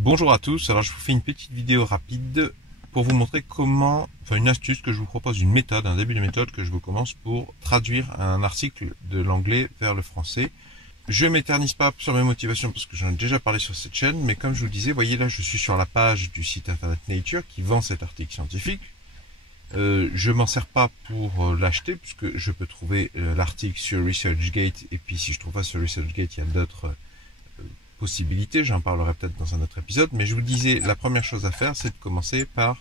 Bonjour à tous, alors je vous fais une petite vidéo rapide pour vous montrer comment, une astuce que je vous propose, une méthode, un début de méthode que je vous commence pour traduire un article de l'anglais vers le français. Je m'éternise pas sur mes motivations parce que j'en ai déjà parlé sur cette chaîne, mais comme je vous disais, voyez là je suis sur la page du site internet Nature qui vend cet article scientifique. Je m'en sers pas pour l'acheter puisque je peux trouver l'article sur ResearchGate et puis si je trouve pas sur ResearchGate il y a d'autres possibilités, j'en parlerai peut-être dans un autre épisode, mais je vous disais, la première chose à faire, c'est de commencer par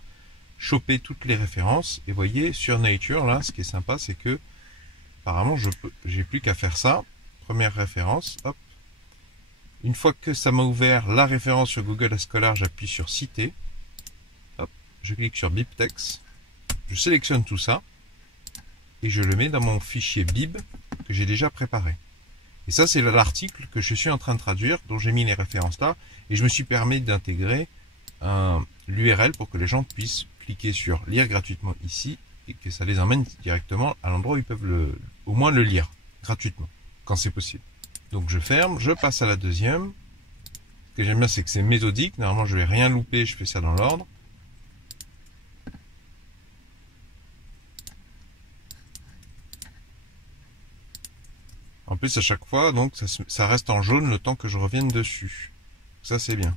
choper toutes les références, et voyez, sur Nature, là, ce qui est sympa, c'est que, apparemment, j'ai plus qu'à faire ça, première référence, hop, une fois que ça m'a ouvert la référence sur Google Scholar, j'appuie sur Citer, hop, je clique sur BibTeX, je sélectionne tout ça, et je le mets dans mon fichier Bib, que j'ai déjà préparé. Et ça, c'est l'article que je suis en train de traduire, dont j'ai mis les références là, et je me suis permis d'intégrer l'URL pour que les gens puissent cliquer sur lire gratuitement ici, et que ça les emmène directement à l'endroit où ils peuvent au moins le lire, gratuitement, quand c'est possible. Donc je ferme, je passe à la deuxième. Ce que j'aime bien, c'est que c'est méthodique, normalement je vais rien louper, je fais ça dans l'ordre. En plus, à chaque fois, donc ça reste en jaune le temps que je revienne dessus. Ça, c'est bien.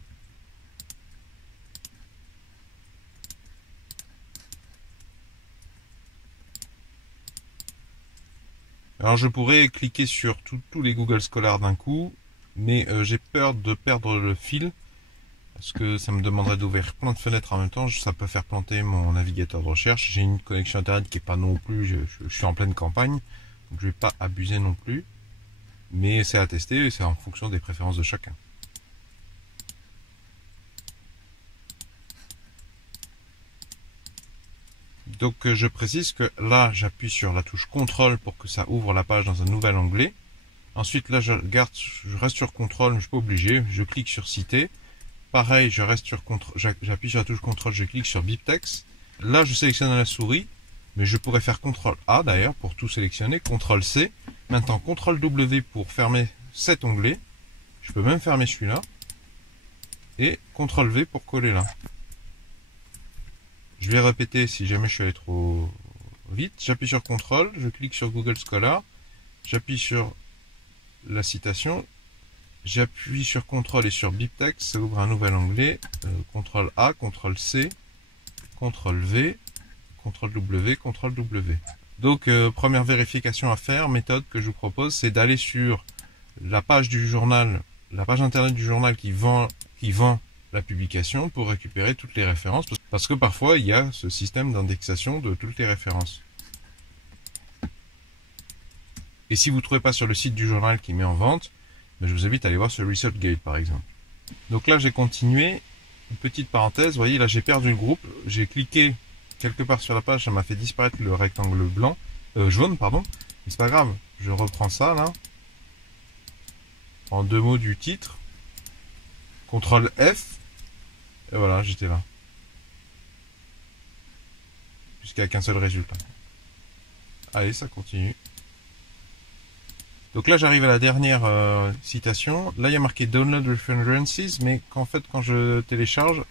Alors, je pourrais cliquer sur tous les Google Scholar d'un coup, mais j'ai peur de perdre le fil, parce que ça me demanderait d'ouvrir plein de fenêtres en même temps. Ça peut faire planter mon navigateur de recherche. J'ai une connexion internet qui est pas non plus, je suis en pleine campagne, donc je vais pas abuser non plus. Mais c'est à tester et c'est en fonction des préférences de chacun. Donc je précise que là j'appuie sur la touche CTRL pour que ça ouvre la page dans un nouvel onglet. Ensuite là je reste sur CTRL, mais je suis pas obligé, je clique sur Citer. Pareil, je reste sur CTRL, j'appuie sur la touche CTRL, je clique sur BibTeX. Là je sélectionne la souris, mais je pourrais faire CTRL A d'ailleurs pour tout sélectionner, CTRL C. Maintenant CTRL W pour fermer cet onglet. Je peux même fermer celui-là. Et CTRL V pour coller là. Je vais répéter si jamais je suis allé trop vite. J'appuie sur CTRL, je clique sur Google Scholar, j'appuie sur la citation, j'appuie sur CTRL et sur BibTeX, ça ouvre un nouvel onglet, CTRL A, CTRL C, CTRL V, CTRL W, CTRL W. Donc première vérification à faire, méthode que je vous propose, c'est d'aller sur la page du journal, la page internet du journal qui vend la publication pour récupérer toutes les références, parce que parfois il y a ce système d'indexation de toutes les références. Et si vous ne trouvez pas sur le site du journal qui met en vente, je vous invite à aller voir sur ResearchGate par exemple. Donc là j'ai continué, une petite parenthèse, vous voyez là j'ai perdu le groupe, j'ai cliqué quelque part sur la page, ça m'a fait disparaître le rectangle blanc, jaune pardon, mais c'est pas grave, je reprends ça là, en deux mots du titre, CTRL F, et voilà, j'étais là. Jusqu'à qu'un seul résultat. Allez, ça continue. Donc là, j'arrive à la dernière citation. Là, il y a marqué Download References, mais qu'en fait, quand je télécharge,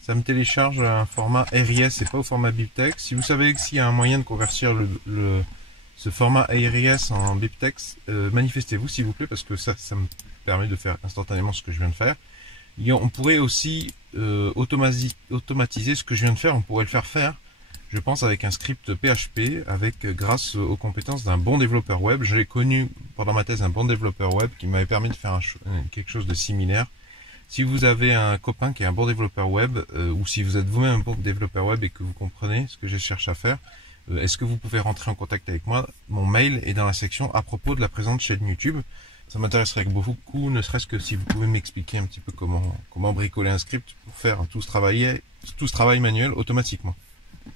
ça me télécharge un format RIS et pas au format BibTeX. Si vous savez s'il y a un moyen de convertir ce format RIS en BibTeX, manifestez-vous s'il vous plaît, parce que ça me permet de faire instantanément ce que je viens de faire. On pourrait aussi automatiser ce que je viens de faire, on pourrait le faire, je pense, avec un script PHP, grâce aux compétences d'un bon développeur web. J'ai connu pendant ma thèse un bon développeur web qui m'avait permis de faire quelque chose de similaire. Si vous avez un copain qui est un bon développeur web, ou si vous êtes vous-même un bon développeur web et que vous comprenez ce que je cherche à faire, est-ce que vous pouvez rentrer en contact avec moi? Mon mail est dans la section à propos de la présente chaîne YouTube. Ça m'intéresserait beaucoup, ne serait-ce que si vous pouvez m'expliquer un petit peu comment bricoler un script pour faire tout ce travail manuel automatiquement.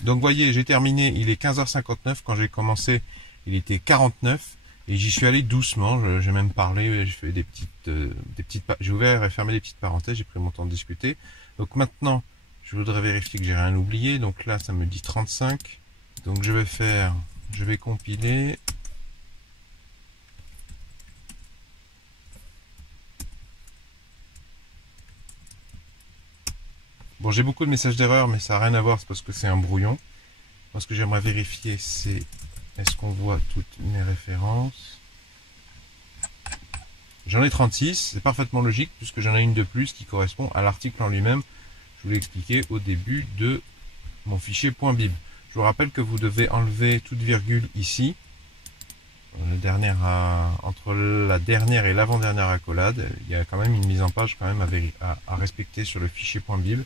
Donc voyez, j'ai terminé, il est 15h59, quand j'ai commencé, il était 49, et j'y suis allé doucement, j'ai même parlé, j'ai fait j'ai ouvert et fermé des petites parenthèses, j'ai pris mon temps de discuter. Donc maintenant, je voudrais vérifier que j'ai rien oublié, donc là ça me dit 35, donc je vais compiler. Bon, j'ai beaucoup de messages d'erreur, mais ça n'a rien à voir, c'est parce que c'est un brouillon. Moi, ce que j'aimerais vérifier, c'est est-ce qu'on voit toutes mes références. J'en ai 36, c'est parfaitement logique, puisque j'en ai une de plus qui correspond à l'article en lui-même. Je vous l'ai expliqué au début de mon fichier .bib. Je vous rappelle que vous devez enlever toute virgule ici. Entre la dernière et l'avant-dernière accolade, il y a quand même une mise en page quand même à respecter sur le fichier .bib.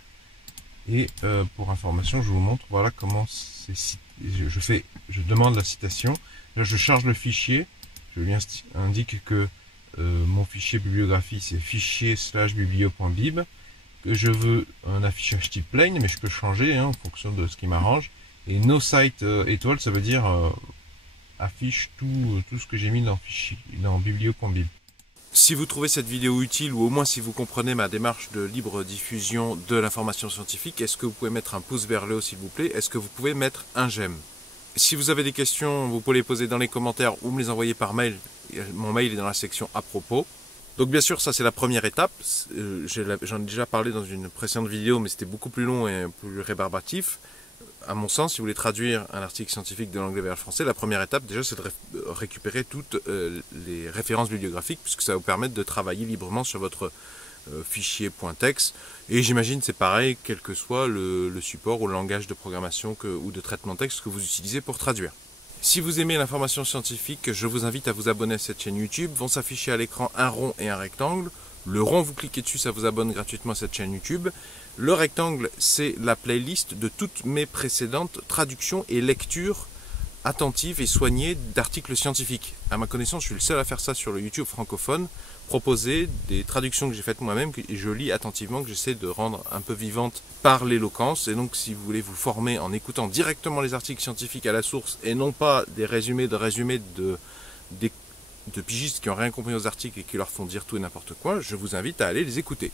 Et pour information, je vous montre voilà comment je demande la citation. Là, je charge le fichier. Je lui indique que mon fichier bibliographie c'est fichier/biblio.bib, que je veux un affichage type plain, mais je peux changer en fonction de ce qui m'arrange. Et no site étoile, ça veut dire affiche tout ce que j'ai mis dans biblio.bib. Si vous trouvez cette vidéo utile, ou au moins si vous comprenez ma démarche de libre diffusion de l'information scientifique, est-ce que vous pouvez mettre un pouce vers le haut s'il vous plaît? Est-ce que vous pouvez mettre un j'aime? Si vous avez des questions, vous pouvez les poser dans les commentaires ou me les envoyer par mail. Mon mail est dans la section à propos. Donc bien sûr, ça c'est la première étape. J'en ai déjà parlé dans une précédente vidéo, mais c'était beaucoup plus long et plus rébarbatif. À mon sens, si vous voulez traduire un article scientifique de l'anglais vers le français, la première étape déjà c'est de récupérer toutes les références bibliographiques, puisque ça va vous permettre de travailler librement sur votre fichier .text. Et j'imagine c'est pareil, quel que soit le support ou le langage de programmation ou de traitement de texte que vous utilisez pour traduire. Si vous aimez l'information scientifique, je vous invite à vous abonner à cette chaîne YouTube. Vont s'afficher à l'écran un rond et un rectangle. Le rond, vous cliquez dessus, ça vous abonne gratuitement à cette chaîne YouTube. Le rectangle, c'est la playlist de toutes mes précédentes traductions et lectures attentives et soignées d'articles scientifiques. À ma connaissance, je suis le seul à faire ça sur le YouTube francophone, proposer des traductions que j'ai faites moi-même et je lis attentivement, que j'essaie de rendre un peu vivantes par l'éloquence. Et donc, si vous voulez vous former en écoutant directement les articles scientifiques à la source et non pas des résumés de pigistes qui n'ont rien compris aux articles et qui leur font dire tout et n'importe quoi, je vous invite à aller les écouter.